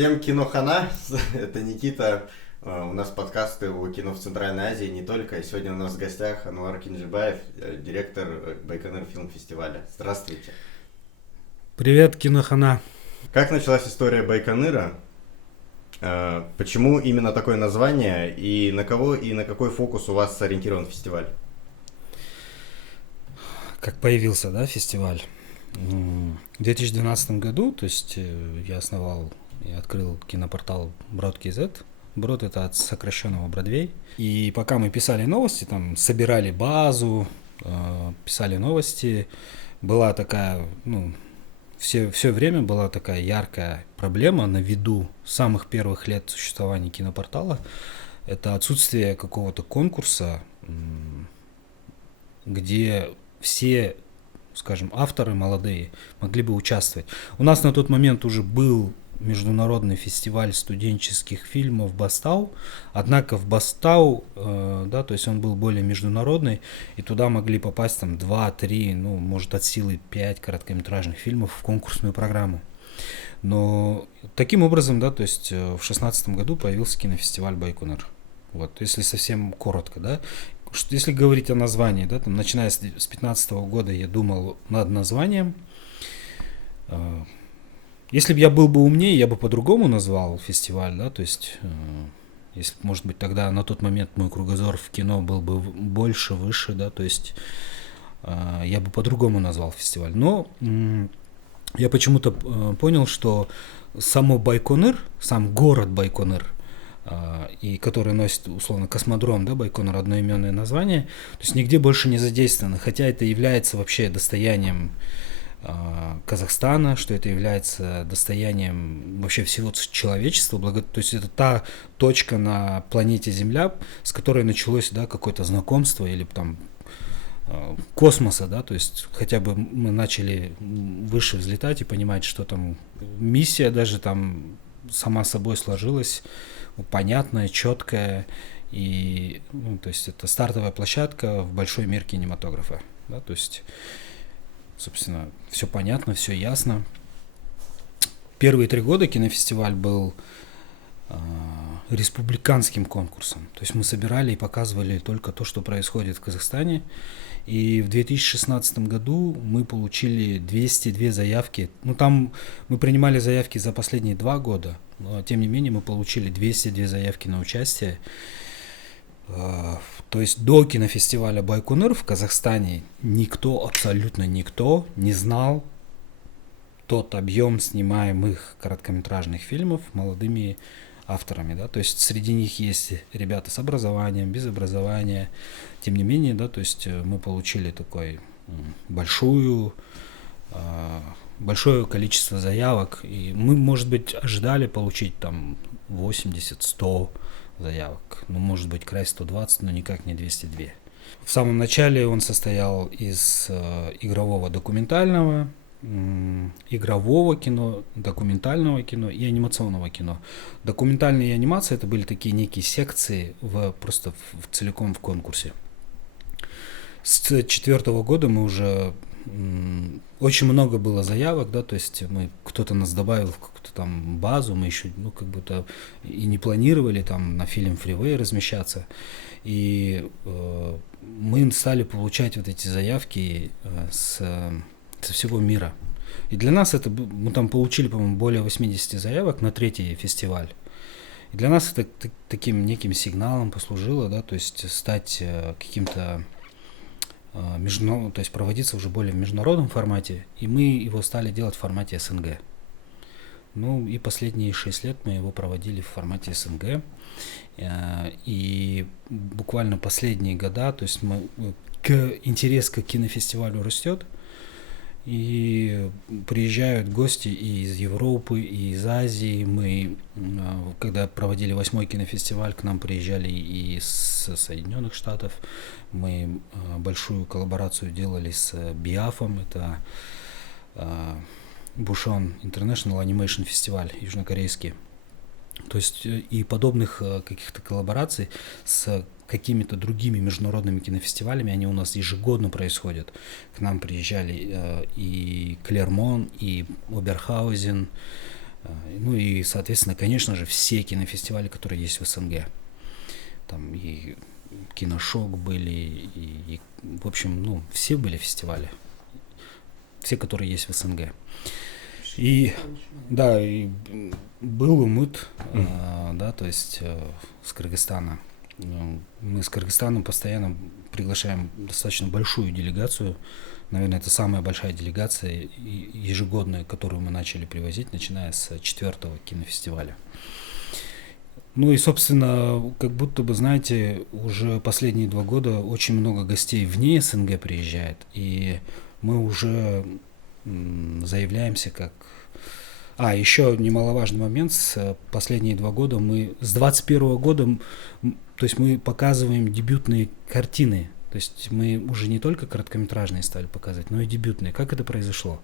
Всем кинохана, это Никита. У нас подкасты о кино в Центральной Азии, не только. И сегодня у нас в гостях Ануар Кинжибаев, директор Байконур фильм-фестиваля. Здравствуйте. Привет, кинохана. Как началась история Байконура? Почему именно такое название? И на кого и на какой фокус у вас сориентирован фестиваль? Как появился, да, фестиваль? В 2012 году, то есть я основал и открыл кинопортал Брод.кз. Брод — это от сокращенного Бродвей. И пока мы писали новости, там собирали базу, писали новости, была такая, все время была такая яркая проблема на виду самых первых лет существования кинопортала. Это отсутствие какого-то конкурса, где все, скажем, авторы молодые могли бы участвовать. У нас на тот момент уже был международный фестиваль студенческих фильмов Бастау, однако в Бастау, то есть он был более международный, и туда могли попасть там 2-3, может от силы 5 короткометражных фильмов в конкурсную программу. Но таким образом, то есть в 2016 году появился кинофестиваль Байконур. Вот, если совсем коротко, если говорить о названии, там, начиная с 2015 года я думал над названием. Если бы я был бы умнее, я бы по-другому назвал фестиваль, то есть, если, может быть, тогда на тот момент мой кругозор в кино был бы больше, выше, то есть, я бы по-другому назвал фестиваль. Но я почему-то понял, что само Байконур, сам город Байконур, и который носит условно космодром, Байконур, одноименное название, то есть нигде больше не задействовано, хотя это является вообще достоянием Казахстана, что это является достоянием вообще всего человечества, то есть это та точка на планете Земля, с которой началось какое-то знакомство или там космоса, то есть хотя бы мы начали выше взлетать и понимать, что там миссия даже там сама собой сложилась, понятная, четкая, и то есть это стартовая площадка в большой мир кинематографа, то есть, собственно, все понятно, все ясно. Первые 3 года кинофестиваль был республиканским конкурсом, то есть мы собирали и показывали только то, что происходит в Казахстане. И в 2016 году мы получили 202 заявки. Там мы принимали заявки за последние 2 года, но тем не менее мы получили 202 заявки на участие. То есть до кинофестиваля Байконур в Казахстане абсолютно никто не знал тот объем снимаемых короткометражных фильмов молодыми авторами, то есть среди них есть ребята с образованием, без образования, тем не менее, то есть мы получили такое большое количество заявок, и мы, может быть, ожидали получить там 80-100 заявок, может быть, край 120, но никак не 202. В самом начале он состоял из игрового кино, документального кино и анимационного кино. Документальные и анимация — это были такие некие секции целиком в конкурсе. С 2004 года мы уже очень много было заявок, то есть кто-то нас добавил в какую-то там базу, мы еще как будто и не планировали там на фильм Freeway размещаться, и мы стали получать вот эти заявки со всего мира. И для нас это, мы там получили, по-моему, более 80 заявок на 3-й фестиваль. И для нас это таким неким сигналом послужило, то есть стать каким-то то есть проводиться уже более в международном формате, и мы его стали делать в формате СНГ. И последние 6 лет мы его проводили в формате СНГ. И буквально последние года, то есть интерес к кинофестивалю растет, и приезжают гости и из Европы, и из Азии. Мы, когда проводили 8-й кинофестиваль, к нам приезжали и из Соединенных Штатов. Мы большую коллаборацию делали с Биафом, это Busan International Animation Festival, южнокорейский. То есть и подобных каких-то коллабораций с какими-то другими международными кинофестивалями, они у нас ежегодно происходят. К нам приезжали и Клермон, и Оберхаузен, Ну и, соответственно, конечно же, все кинофестивали, которые есть в СНГ. Там и Киношок были, в общем, ну, все были фестивали. Все, которые есть в СНГ. И, да, и был Умыт, да, то есть с Кыргызстана. Мы с Кыргызстаном постоянно приглашаем достаточно большую делегацию. Наверное, это самая большая делегация ежегодная, которую мы начали привозить, начиная с 4-го кинофестиваля. Ну и, собственно, как будто бы, знаете, уже последние 2 года очень много гостей вне СНГ приезжает, и мы уже заявляемся как... еще немаловажный момент, с последние 2 года с 21 года, то есть мы показываем дебютные картины, то есть мы уже не только короткометражные стали показывать, но и дебютные. Как это произошло?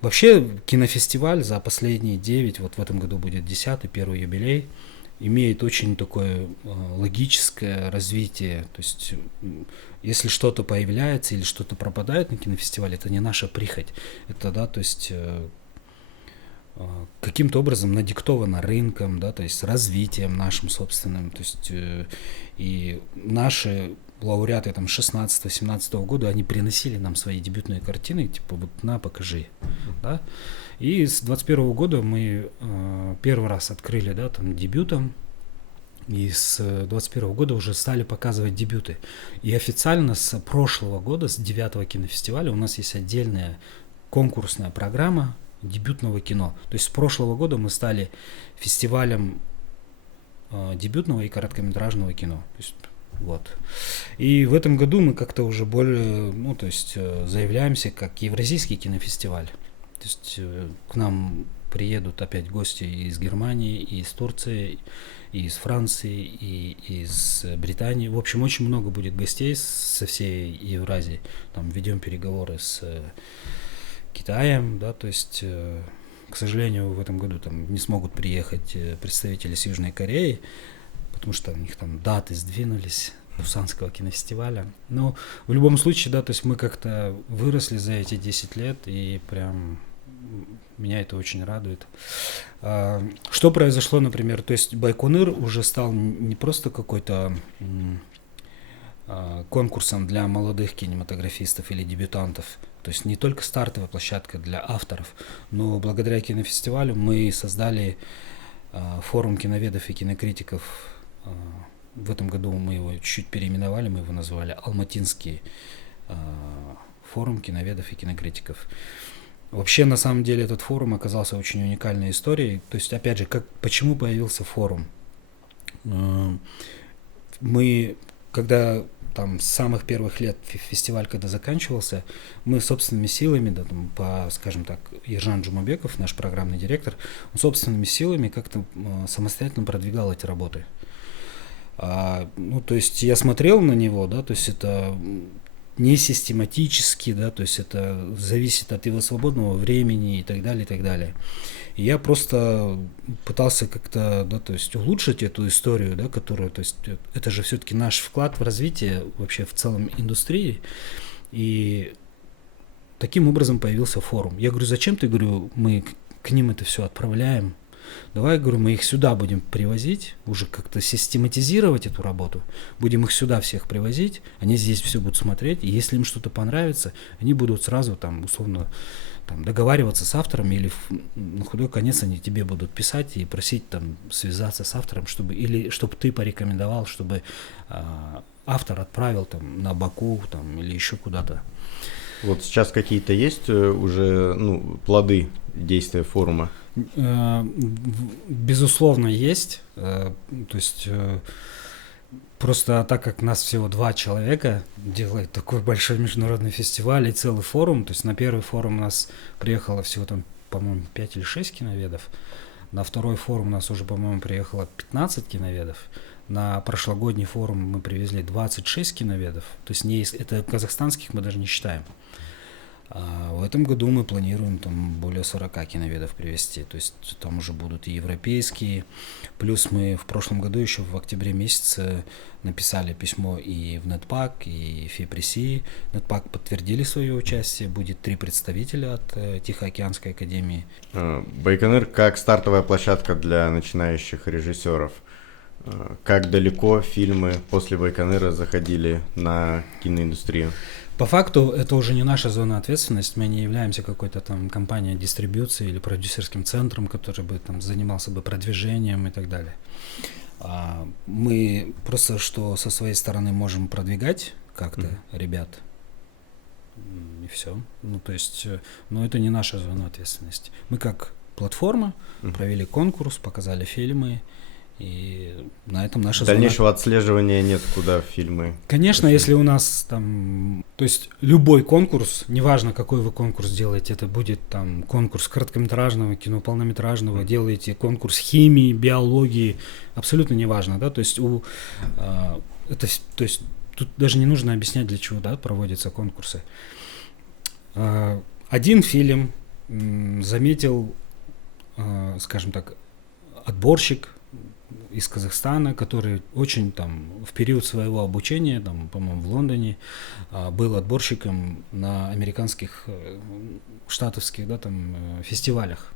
Вообще кинофестиваль за последние 9, вот в этом году будет 10-й, первый юбилей, имеет очень такое логическое развитие. То есть если что-то появляется или что-то пропадает на кинофестивале, это не наша прихоть. Это, да, то есть каким-то образом надиктовано рынком, да, то есть развитием нашим собственным. То есть и наши лауреаты там 16-17 года, они приносили нам свои дебютные картины, типа вот на, покажи, да. И с 21 года мы первый раз открыли, да, там дебютом, и с 21 года уже стали показывать дебюты. И официально с прошлого года, с 9-го кинофестиваля, у нас есть отдельная конкурсная программа дебютного кино. То есть с прошлого года мы стали фестивалем дебютного и короткометражного кино. То есть, вот. И в этом году мы как-то уже более, ну, то есть заявляемся как Евразийский кинофестиваль. То есть к нам приедут опять гости из Германии, и из Турции, и из Франции, и из Британии. В общем, очень много будет гостей со всей Евразии. Там ведем переговоры с Китаем, да, то есть, к сожалению, в этом году там не смогут приехать представители с Южной Кореи, потому что у них там даты сдвинулись Пусанского кинофестиваля. Но в любом случае, да, то есть мы как-то выросли за эти 10 лет, и прям меня это очень радует. Что произошло, например, то есть Байконур уже стал не просто какой-то конкурсом для молодых кинематографистов или дебютантов, то есть не только стартовая площадка для авторов, но благодаря кинофестивалю мы создали форум киноведов и кинокритиков. В этом году мы его чуть переименовали, мы его назвали Алматинский форум киноведов и кинокритиков. Вообще, на самом деле, этот форум оказался очень уникальной историей. То есть, опять же, почему появился форум? Мы, когда там с самых первых лет фестиваль, когда заканчивался, мы собственными силами, да, там, скажем так, Ержан Джумабеков, наш программный директор, он собственными силами как-то самостоятельно продвигал эти работы. Ну, то есть я смотрел на него, да, то есть это не систематически, да, то есть это зависит от его свободного времени и так далее, и так далее. И я просто пытался как-то, да, то есть улучшить эту историю, да, которую, то есть это же все-таки наш вклад в развитие вообще в целом индустрии. И таким образом появился форум. Я говорю, зачем ты, говорю, мы к ним это все отправляем? Давай, говорю, мы их сюда будем привозить, уже как-то систематизировать эту работу. Будем их сюда всех привозить, они здесь все будут смотреть, и если им что-то понравится, они будут сразу там, условно, там, договариваться с автором, или на худой конец они тебе будут писать и просить там связаться с автором, чтобы ты порекомендовал, чтобы автор отправил там на Баку там, или еще куда-то. Вот сейчас какие-то есть уже плоды действия форума? Безусловно, есть. То есть просто так как нас всего 2 человека делает такой большой международный фестиваль и целый форум, то есть на первый форум у нас приехало всего там, по-моему, 5 или 6 киноведов, на второй форум у нас уже, по-моему, приехало 15 киноведов, на прошлогодний форум мы привезли 26 киноведов, то есть это казахстанских мы даже не считаем. А в этом году мы планируем там более 40 киноведов привести. То есть там уже будут и европейские. Плюс мы в прошлом году еще в октябре месяце написали письмо и в Нетпак, и в ФИПРИСИ. Нетпак подтвердили свое участие. Будет 3 представителя от Тихоокеанской академии. Байконур как стартовая площадка для начинающих режиссеров. Как далеко фильмы после Байконура заходили на киноиндустрию? По факту это уже не наша зона ответственности, мы не являемся какой-то там компанией дистрибьюции или продюсерским центром, который бы там занимался бы продвижением и так далее. Мы просто что со своей стороны можем продвигать как-то ребят, и все. Ну, то есть, но это не наша зона ответственности. Мы как платформа провели конкурс, показали фильмы, и на этом наша дальнейшего отслеживания нет, куда фильмы. Конечно, если у нас там, то есть любой конкурс, неважно какой вы конкурс делаете, это будет там конкурс короткометражного кино, полнометражного, делаете конкурс химии, биологии, абсолютно неважно, да, то есть то есть тут даже не нужно объяснять, для чего, да, проводятся конкурсы. Один фильм заметил, скажем так, отборщик из Казахстана, который очень там в период своего обучения, там, по-моему, в Лондоне, был отборщиком на американских, штатовских, да, там, фестивалях.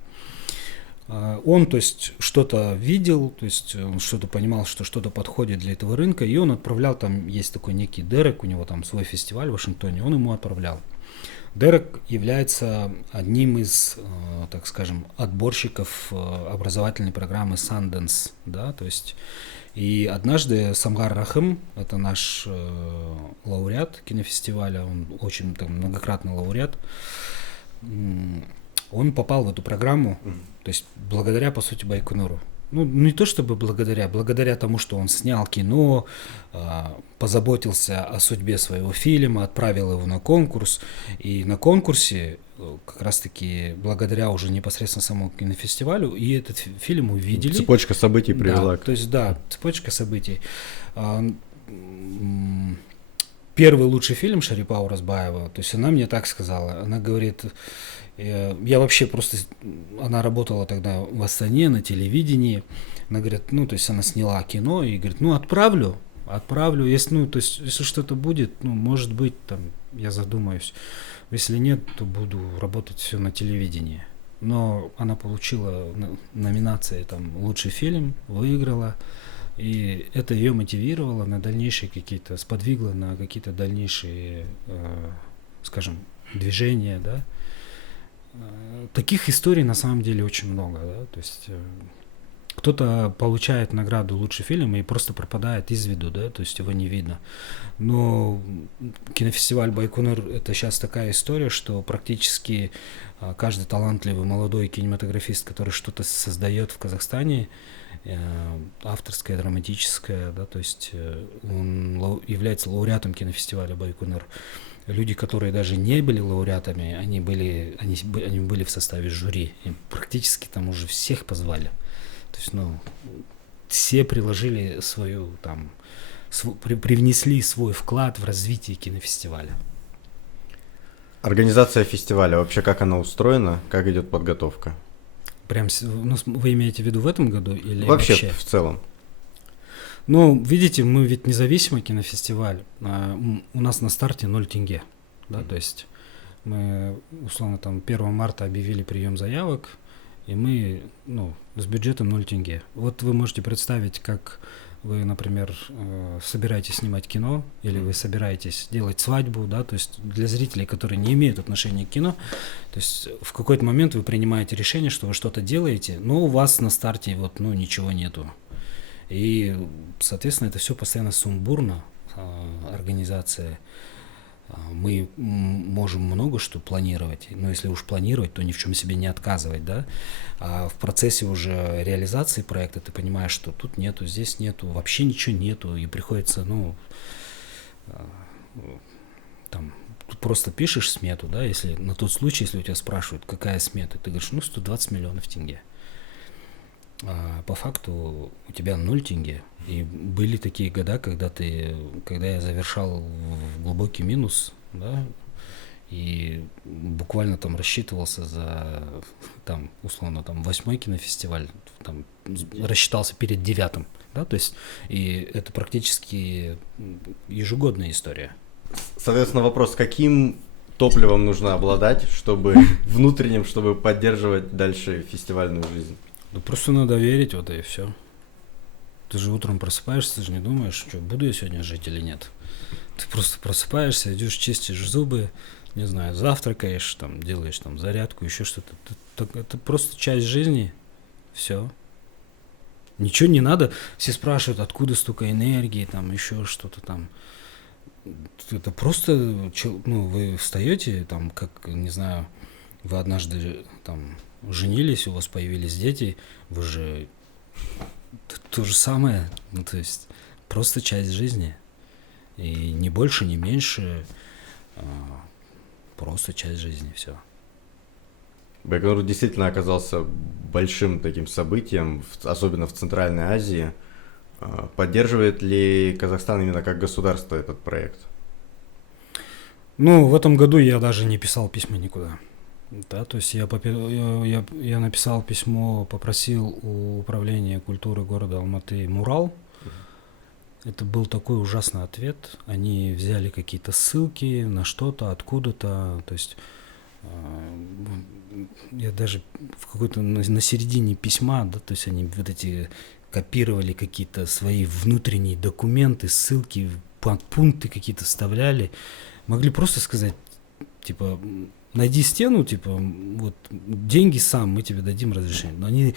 Он, то есть, что-то видел, то есть, он что-то понимал, что что-то подходит для этого рынка, и он отправлял, там есть такой некий Дерек, у него там свой фестиваль в Вашингтоне, он ему отправлял. Дерек является одним из, так скажем, отборщиков образовательной программы Sundance, да, то есть, и однажды Самгар Рахым, это наш лауреат кинофестиваля, он очень там многократный лауреат, он попал в эту программу, то есть, благодаря, по сути, Байконуру. Ну, не то чтобы благодаря тому, что он снял кино, позаботился о судьбе своего фильма, отправил его на конкурс. И на конкурсе, как раз-таки, благодаря уже непосредственно самому кинофестивалю, и этот фильм увидели. Цепочка событий привела. Да, то есть, да, цепочка событий. Первый лучший фильм Шарипа Уразбаева, то есть она мне так сказала, она говорит... Я вообще просто, она работала тогда в Астане на телевидении, она говорит, ну, то есть она сняла кино и говорит, ну, отправлю, если, ну, то есть, если что-то будет, ну, может быть, там, я задумаюсь, если нет, то буду работать все на телевидении. Но она получила номинации, там, лучший фильм, выиграла, и это ее мотивировало на дальнейшие какие-то, сподвигло на какие-то дальнейшие, скажем, движения, да. Таких историй на самом деле очень много, да? То есть кто-то получает награду лучший фильм и просто пропадает из виду, да, то есть его не видно. Но кинофестиваль Байконур — это сейчас такая история, что практически каждый талантливый молодой кинематографист, который что-то создает в Казахстане, авторское, драматическое, да, то есть он является лауреатом кинофестиваля Байконур. Люди, которые даже не были лауреатами, они были в составе жюри. И практически там уже всех позвали. То есть, ну, все приложили свою, там, привнесли свой вклад в развитие кинофестиваля. Организация фестиваля, вообще как она устроена, как идет подготовка? Прям, ну, вы имеете в виду в этом году или вообще? В целом. Ну, видите, мы ведь независимый кинофестиваль. У нас на старте 0 тенге. Да, то есть мы, условно, там 1 марта объявили прием заявок, и мы, ну, с бюджетом 0 тенге. Вот вы можете представить, как вы, например, собираетесь снимать кино, или вы собираетесь делать свадьбу, да, то есть для зрителей, которые не имеют отношения к кино, то есть в какой-то момент вы принимаете решение, что вы что-то делаете, но у вас на старте вот, ну, ничего нету. И, соответственно, это все постоянно сумбурно, организация. Мы можем много что планировать, но если уж планировать, то ни в чем себе не отказывать, да. А в процессе уже реализации проекта ты понимаешь, что тут нету, здесь нету, вообще ничего нету, и приходится, ну, там, просто пишешь смету, да, если на тот случай, если у тебя спрашивают, какая смета, ты говоришь, ну, 120 миллионов тенге. А по факту у тебя 0 тенге. И были такие года, когда я завершал в глубокий минус, да, и буквально там рассчитывался за, там, условно, там, 8-й кинофестиваль, там, рассчитался перед 9-м, да, то есть, и это практически ежегодная история. Соответственно, вопрос, каким топливом нужно обладать, чтобы внутренним, чтобы поддерживать дальше фестивальную жизнь? Да просто надо верить, вот и все. Ты же утром просыпаешься, ты же не думаешь, что буду я сегодня жить или нет. Ты просто просыпаешься, идешь, чистишь зубы, не знаю, завтракаешь, там, делаешь там зарядку, еще что-то. Это просто часть жизни. Все. Ничего не надо. Все спрашивают, откуда столько энергии, там, еще что-то там. Это просто, ну, вы встаете, там, как, не знаю, вы однажды там женились, у вас появились дети, вы же то же самое, ну, то есть просто часть жизни. И не больше, не меньше, просто часть жизни, все. Байконур действительно оказался большим таким событием, особенно в Центральной Азии. Поддерживает ли Казахстан именно как государство этот проект? Ну, в этом году я даже не писал письма никуда. Да, то есть я написал письмо, попросил у управления культуры города Алматы мурал. Это был такой ужасный ответ. Они взяли какие-то ссылки на что-то, откуда-то. То есть я даже в какой-то на середине письма, да, то есть они вот эти копировали какие-то свои внутренние документы, ссылки, пункты какие-то вставляли. Могли просто сказать, типа, найди стену, типа, вот, деньги сам, мы тебе дадим разрешение. Но они,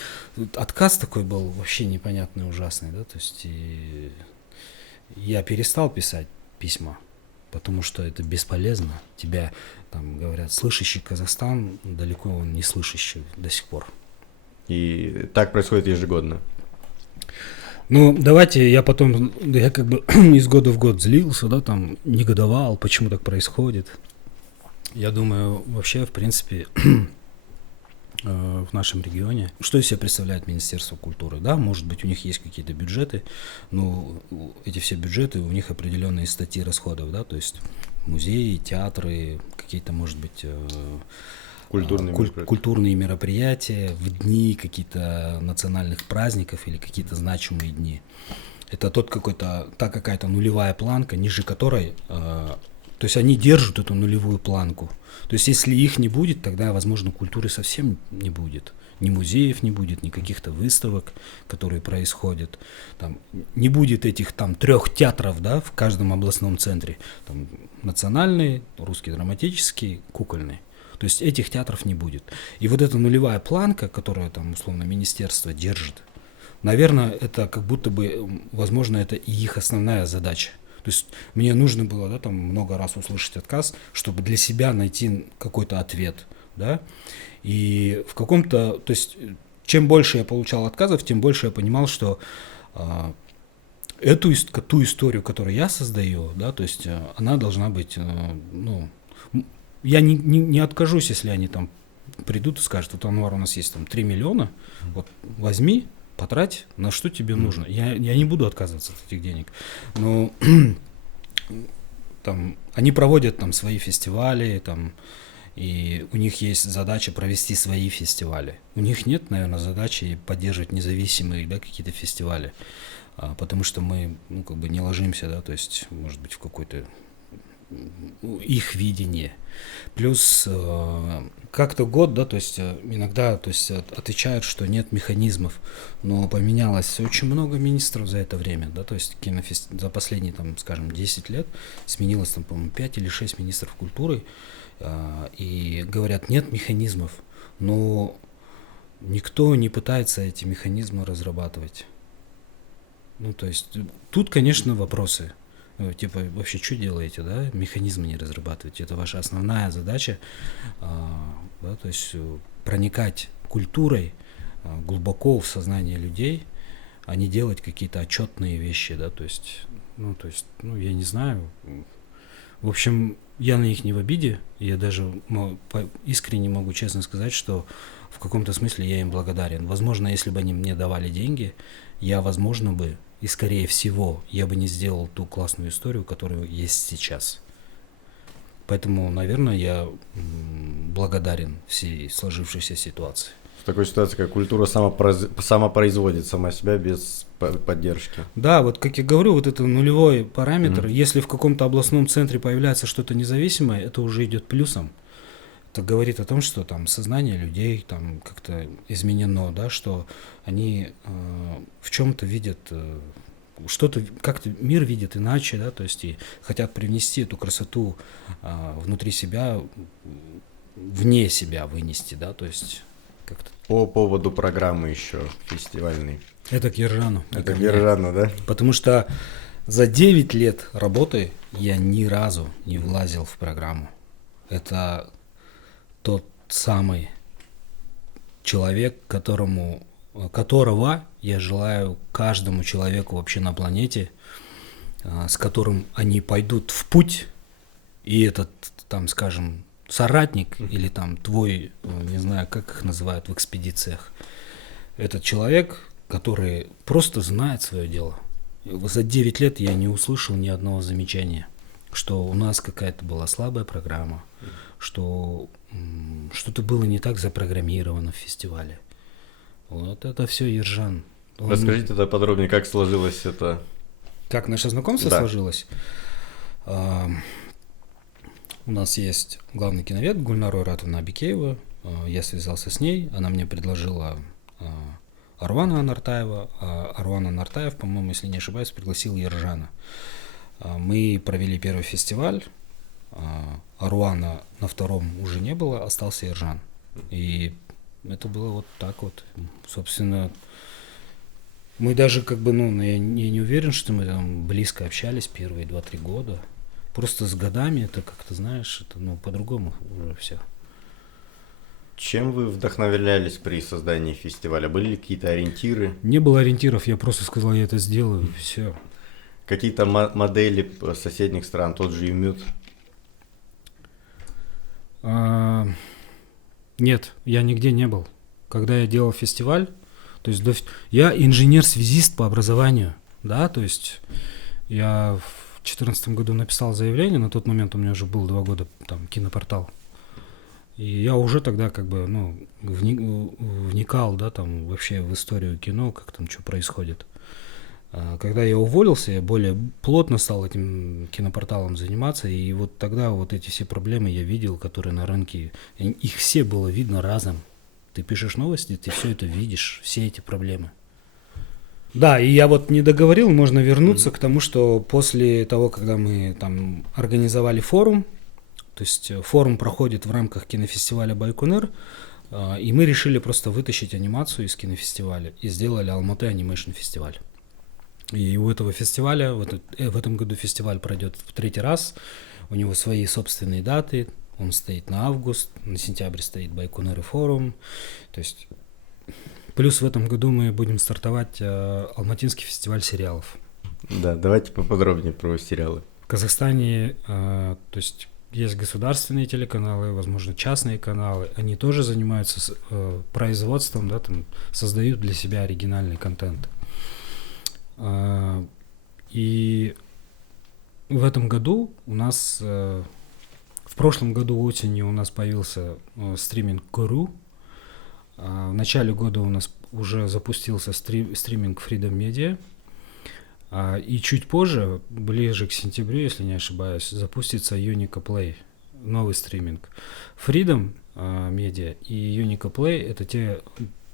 отказ такой был вообще непонятный, ужасный, да, то есть и я перестал писать письма, потому что это бесполезно. Тебя, там, говорят, слышащий Казахстан, далеко он не слышащий до сих пор. И так происходит ежегодно. Ну, давайте я как бы из года в год злился, да, там, негодовал, почему так происходит. Я думаю, вообще, в принципе, в нашем регионе, что из себя представляет Министерство культуры? Да, может быть, у них есть какие-то бюджеты, но эти все бюджеты, у них определенные статьи расходов, да, то есть музеи, театры, какие-то, может быть, культурные мероприятия в дни каких-то национальных праздников или какие-то значимые дни. Это та какая-то нулевая планка, ниже которой, то есть они держат эту нулевую планку. То есть если их не будет, тогда, возможно, культуры совсем не будет. Ни музеев не будет, ни каких-то выставок, которые происходят. Там, не будет этих там 3 театров, да, в каждом областном центре. Там, национальный, русский драматический, кукольный. То есть этих театров не будет. И вот эта нулевая планка, которую там условно министерство держит, наверное, это как будто бы, возможно, это и их основная задача. То есть мне нужно было, да, там много раз услышать отказ, чтобы для себя найти какой-то ответ, да. И в каком-то, то есть чем больше я получал отказов, тем больше я понимал, что ту историю, которую я создаю, да, то есть она должна быть, ну, я не откажусь, если они там придут и скажут, вот, Анвар, у нас есть там 3 миллиона, вот возьми, потрать, на что тебе нужно. Я не буду отказываться от этих денег. Но там они проводят там свои фестивали, там, и у них есть задача провести свои фестивали. У них нет, наверное, задачи поддерживать независимые, да, какие-то фестивали, потому что мы, ну, как бы не ложимся, да, то есть, может быть, в какой-то их видение. Плюс как-то год, да, то есть иногда, то есть отвечают, что нет механизмов, но поменялось очень много министров за это время, да, то есть за последние, там, скажем, 10 лет сменилось, там, по-моему, 5 или 6 министров культуры, и говорят, нет механизмов, но никто не пытается эти механизмы разрабатывать. Ну, то есть тут, конечно, вопросы. Типа, вообще, что делаете, да? Механизмы не разрабатываете. Это ваша основная задача, да, то есть проникать культурой глубоко в сознание людей, а не делать какие-то отчетные вещи, да, то есть, я не знаю. В общем, я на них не в обиде, я даже искренне могу честно сказать, что в каком-то смысле я им благодарен. Возможно, если бы они мне давали деньги, я, возможно, бы и, скорее всего, я бы не сделал ту классную историю, которая есть сейчас. Поэтому, наверное, я благодарен всей сложившейся ситуации. В такой ситуации, как культура самопроизводит сама себя без поддержки. Да, вот как я говорю, вот это нулевой параметр. Если в каком-то областном центре появляется что-то независимое, это уже идет плюсом. Это говорит о том, что там сознание людей там как-то изменено, да, что они в чем-то видят что-то, как-то мир видит иначе, да, то есть и хотят привнести эту красоту внутри себя, вне себя вынести, да, то есть как-то. По поводу программы еще фестивальной. Это к Ержану. Это к Ержану, да? Потому что за 9 лет работы я ни разу не влазил в программу. Это тот самый человек, которого я желаю каждому человеку вообще на планете, с которым они пойдут в путь, и этот, там, скажем, соратник или там твой, не знаю, как их называют в экспедициях, этот человек, который просто знает свое дело. За 9 лет я не услышал ни одного замечания, что у нас какая-то была слабая программа, что что-то было не так запрограммировано в фестивале. Вот это все Ержан. Расскажите тогда подробнее, как сложилось это. Как наше знакомство сложилось? У нас есть главный киновед Гульнара Ойратовна Абикеева. Я связался с ней, она мне предложила Арвана Нартаева. Арвана Нартаев, по-моему, если не ошибаюсь, пригласил Ержана. Мы провели первый фестиваль. Аруана на втором уже не было, остался Ержан. И это было вот так вот. Собственно, мы даже как бы, я не уверен, что мы там близко общались первые 2-3 года. Просто с годами это как-то, знаешь, это по-другому уже все. Чем вы вдохновлялись при создании фестиваля? Были ли какие-то ориентиры? Не было ориентиров, я просто сказал, я это сделаю, и все. Какие-то модели соседних стран, тот же ЮМЮТ? Нет, я нигде не был. Когда я делал фестиваль, то есть я инженер-связист по образованию, да, то есть я в 2014 году написал заявление, на тот момент у меня уже был 2 года там кинопортал. И я уже тогда как бы, вникал, да, там вообще в историю кино, как там что происходит. Когда я уволился, я более плотно стал этим кинопорталом заниматься, и вот тогда вот эти все проблемы я видел, которые на рынке, их все было видно разом. Ты пишешь новости, ты все это видишь, все эти проблемы. Да, и я вот не договорил, можно вернуться к тому, что после того, когда мы там организовали форум, то есть форум проходит в рамках кинофестиваля Байконур, и мы решили просто вытащить анимацию из кинофестиваля и сделали Алматы Анимейшн фестиваль. И у этого фестиваля, в этом году фестиваль пройдет в 3-й раз, у него свои собственные даты, он стоит на август, на сентябрь стоит Байконур форум, то есть плюс в этом году мы будем стартовать Алматинский фестиваль сериалов. Да, давайте поподробнее про сериалы. В Казахстане, то есть есть государственные телеканалы, возможно, частные каналы, они тоже занимаются производством, да, там, создают для себя оригинальный контент. И в этом году у нас, в прошлом году осенью у нас появился стриминг Guru. В начале года у нас уже запустился стриминг Freedom Media. И чуть позже, ближе к сентябрю, если не ошибаюсь, запустится Unica Play, новый стриминг. Freedom Media и Unica Play — это те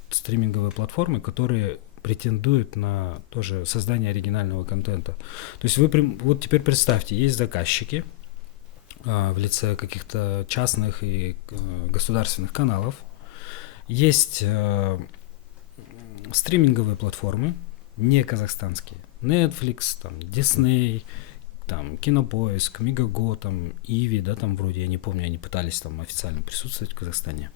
стриминговые платформы, которые претендуют на тоже создание оригинального контента. То есть вот теперь представьте, есть заказчики в лице каких-то частных и государственных каналов, есть стриминговые платформы, не казахстанские, Netflix, там, Disney, там, Кинопоиск, Мегаго, там, Иви, да, там вроде, я не помню, они пытались там официально присутствовать в Казахстане.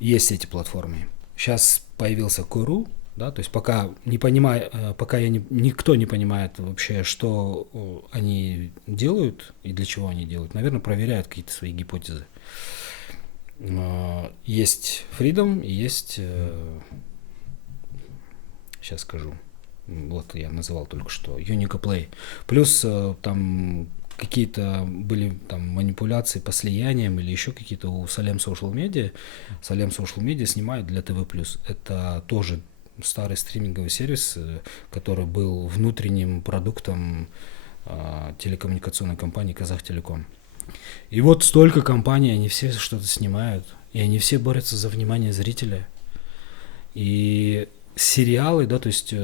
Есть эти платформы. Сейчас появился Guru, да, то есть пока никто не понимает вообще, что они делают и для чего они делают. Наверное, проверяют какие-то свои гипотезы. Есть Freedom и есть, сейчас скажу, вот я называл только что, Unica Play. Плюс там какие-то были там манипуляции по слияниям или еще какие-то у Salem Social Media. Salem Social Media снимает для ТВ+. Это тоже старый стриминговый сервис, который был внутренним продуктом телекоммуникационной компании Казахтелеком. И вот столько компаний, они все что-то снимают, и они все борются за внимание зрителя. И сериалы, да, то есть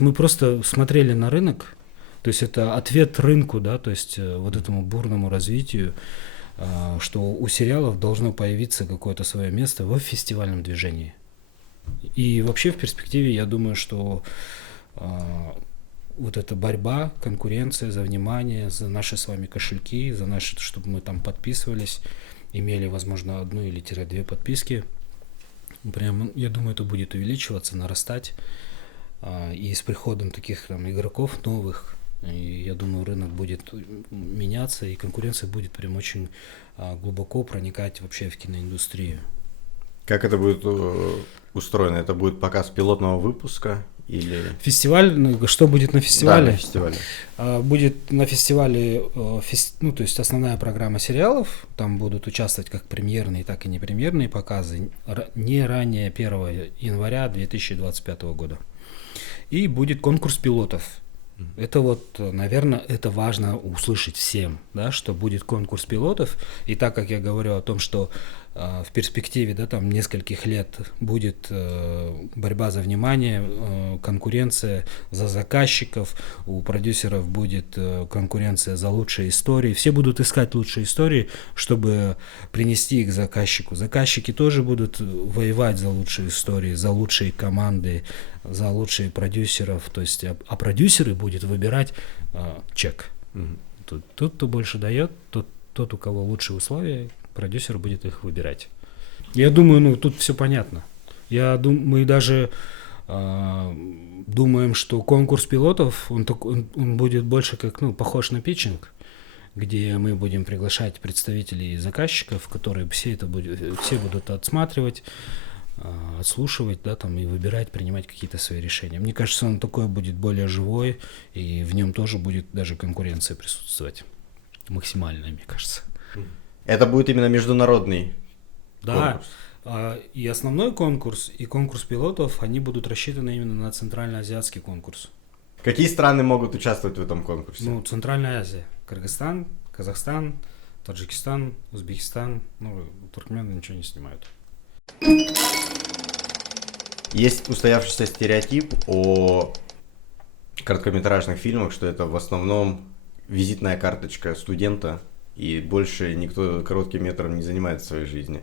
мы просто смотрели на рынок, то есть это ответ рынку, да, то есть вот этому бурному развитию, что у сериалов должно появиться какое-то свое место в фестивальном движении. И вообще в перспективе я думаю, что вот эта борьба, конкуренция за внимание, за наши с вами кошельки, за наши, чтобы мы там подписывались, имели, возможно, 1 или 2 подписки, прям, я думаю, это будет увеличиваться, нарастать. И с приходом таких там игроков новых, и я думаю, рынок будет меняться, и конкуренция будет прям очень глубоко проникать вообще в киноиндустрию. Как это будет устроено? Это будет показ пилотного выпуска или... Фестиваль, что будет на фестивале? Да, на фестивале. Будет на фестивале, ну, то есть основная программа сериалов, там будут участвовать как премьерные, так и непремьерные показы, не ранее 1 января 2025 года. И будет конкурс пилотов. Это вот, наверное, это важно услышать всем, да, что будет конкурс пилотов. И так как я говорю о том, что в перспективе, да, там нескольких лет будет борьба за внимание, конкуренция за заказчиков, у продюсеров будет конкуренция за лучшие истории. Все будут искать лучшие истории, чтобы принести их заказчику. Заказчики тоже будут воевать за лучшие истории, за лучшие команды, за лучшие продюсеров. То есть, а продюсеры будут выбирать чек. Тот, кто больше дает, тот, у кого лучшие условия, продюсер будет их выбирать. Я думаю, ну тут все понятно. Мы даже думаем, что конкурс пилотов, он будет больше как, ну, похож на питчинг, где мы будем приглашать представителей заказчиков, которые все будут отсматривать, отслушивать, да, там, и выбирать, принимать какие-то свои решения. Мне кажется, он такой будет более живой, и в нем тоже будет даже конкуренция присутствовать. Максимальная, мне кажется. Это будет именно международный конкурс? Да. И основной конкурс, и конкурс пилотов, они будут рассчитаны именно на Центральноазиатский конкурс. Какие страны могут участвовать в этом конкурсе? Ну, Центральная Азия. Кыргызстан, Казахстан, Таджикистан, Узбекистан. Ну, туркмены ничего не снимают. Есть устоявшийся стереотип о короткометражных фильмах, что это в основном визитная карточка студента, и больше никто коротким метром не занимается в своей жизни.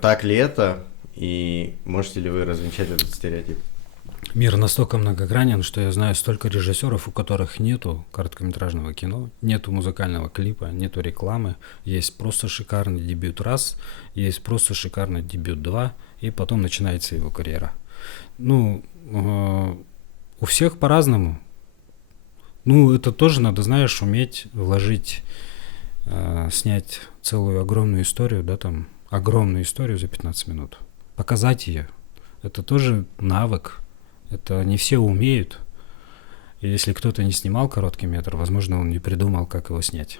Так ли это? И можете ли вы развенчать этот стереотип? Мир настолько многогранен, что я знаю столько режиссеров, у которых нету короткометражного кино, нету музыкального клипа, нету рекламы. Есть просто шикарный дебют раз, есть просто шикарный дебют два, и потом начинается его карьера. Ну, у всех по-разному. Ну, это тоже надо, знаешь, уметь вложить, снять целую огромную историю, да, там, огромную историю за 15 минут. Показать ее. Это тоже навык. Это не все умеют. И если кто-то не снимал короткий метр, возможно, он не придумал, как его снять.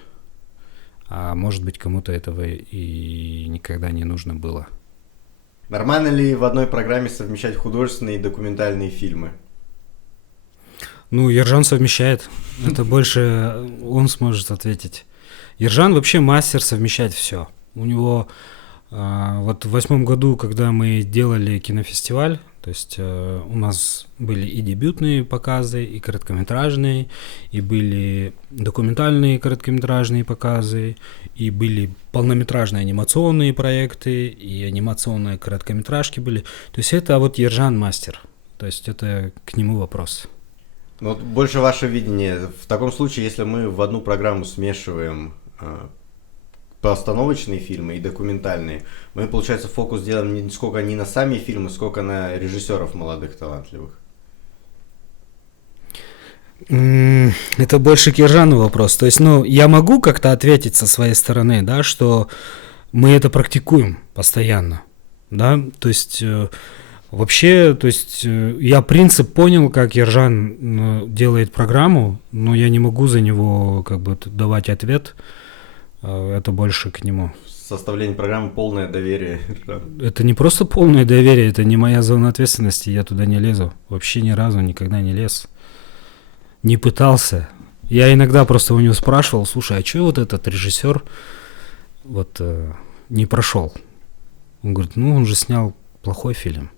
А может быть, кому-то этого и никогда не нужно было. Нормально ли в одной программе совмещать художественные и документальные фильмы? Ну, Ержан совмещает. Это больше он сможет ответить. Ержан вообще мастер совмещать все. У него вот в 2008 году, когда мы делали кинофестиваль, то есть у нас были и дебютные показы, и короткометражные, и были документальные короткометражные показы, и были полнометражные анимационные проекты, и анимационные короткометражки были. То есть это вот Ержан мастер. То есть это к нему вопрос. Ну, вот больше ваше видение. В таком случае, если мы в одну программу смешиваем постановочные фильмы и документальные, мы, получается, фокус делаем не сколько не на сами фильмы, сколько на режиссеров молодых, талантливых. Это больше к Ержану вопрос. То есть, ну, я могу как-то ответить со своей стороны, да, что мы это практикуем постоянно, да, то есть Вообще, то есть я принцип понял, как Ержан делает программу, но я не могу за него как бы давать ответ. Это больше к нему. Составление программы полное доверие. Это не просто полное доверие, это не моя зона ответственности, я туда не лезу. Вообще ни разу никогда не лез. Не пытался. Я иногда просто у него спрашивал, слушай, а что вот этот режиссер вот не прошел? Он говорит, ну он же снял плохой фильм.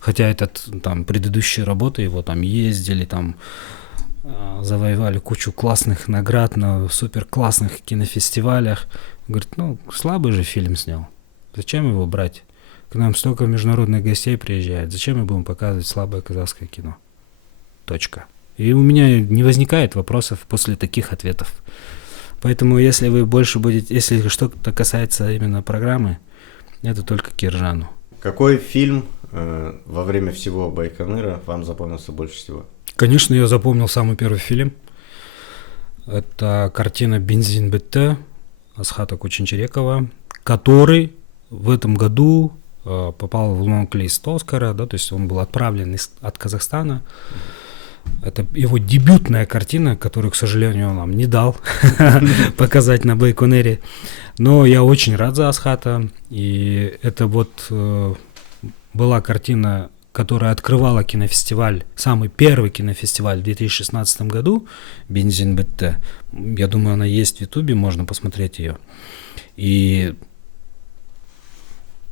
Хотя этот там предыдущие работы его там ездили, там завоевали кучу классных наград на супер классных кинофестивалях. Говорит, ну слабый же фильм снял. Зачем его брать? К нам столько международных гостей приезжает. Зачем мы будем показывать слабое казахское кино? Точка. И у меня не возникает вопросов после таких ответов. Поэтому если вы больше будете, если что-то касается именно программы, это только к Ержану. Какой фильм во время всего Байконыра вам запомнился больше всего? Конечно, я запомнил самый первый фильм. Это картина «Бензин БТ» Асхата Кучинчерекова, который в этом году попал в лонг-лист Оскара, да, то есть он был отправлен от Казахстана. Это его дебютная картина, которую, к сожалению, он нам не дал показать на Байконуре. Но я очень рад за Асхата. И это вот была картина, которая открывала кинофестиваль, самый первый кинофестиваль в 2016 году, «Бензин БТ». Я думаю, она есть в Ютубе, можно посмотреть ее. И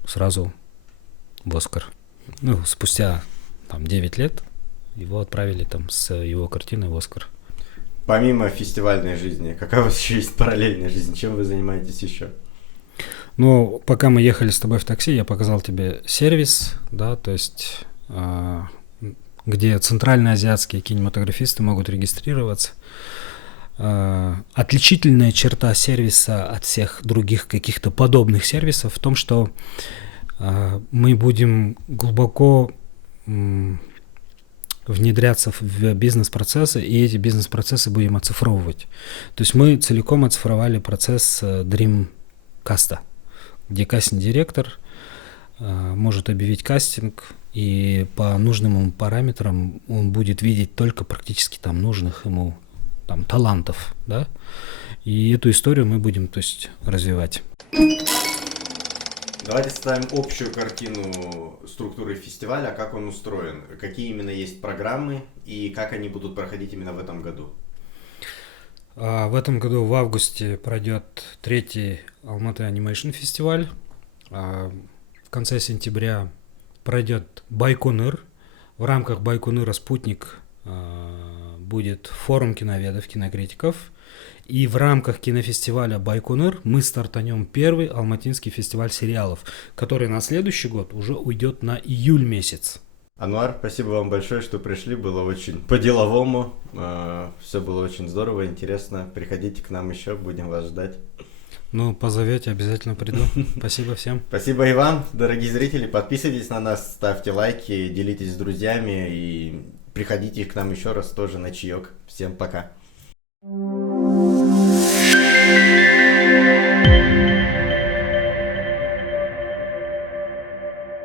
сразу в Оскар. Ну, спустя там 9 лет его отправили там с его картиной в Оскар. Помимо фестивальной жизни, какая у вас еще есть параллельная жизнь? Чем вы занимаетесь еще? Ну, пока мы ехали с тобой в такси, я показал тебе сервис, да, то есть где центральноазиатские кинематографисты могут регистрироваться. Отличительная черта сервиса от всех других каких-то подобных сервисов в том, что мы будем глубоко внедряться в бизнес-процессы, и эти бизнес-процессы будем оцифровывать. То есть мы целиком оцифровали процесс Dreamcast, где кастинг-директор может объявить кастинг, и по нужным ему параметрам он будет видеть только практически там нужных ему там талантов, да, и эту историю мы будем, то есть, развивать. Давайте ставим общую картину структуры фестиваля, как он устроен, какие именно есть программы и как они будут проходить именно в этом году. В этом году в августе пройдет 3-й Алматы Анимейшн фестиваль. В конце сентября пройдет Байконур. В рамках Байконура «Спутник» будет форум киноведов, кинокритиков. И в рамках кинофестиваля Байконур мы стартанем первый алматинский фестиваль сериалов, который на следующий год уже уйдет на июль месяц. Анвар, спасибо вам большое, что пришли, было очень по-деловому, все было очень здорово, интересно, приходите к нам еще, будем вас ждать. Ну, позовете, обязательно приду. Спасибо всем. Спасибо и вам, дорогие зрители, подписывайтесь на нас, ставьте лайки, делитесь с друзьями и приходите к нам еще раз тоже на чаек. Всем пока.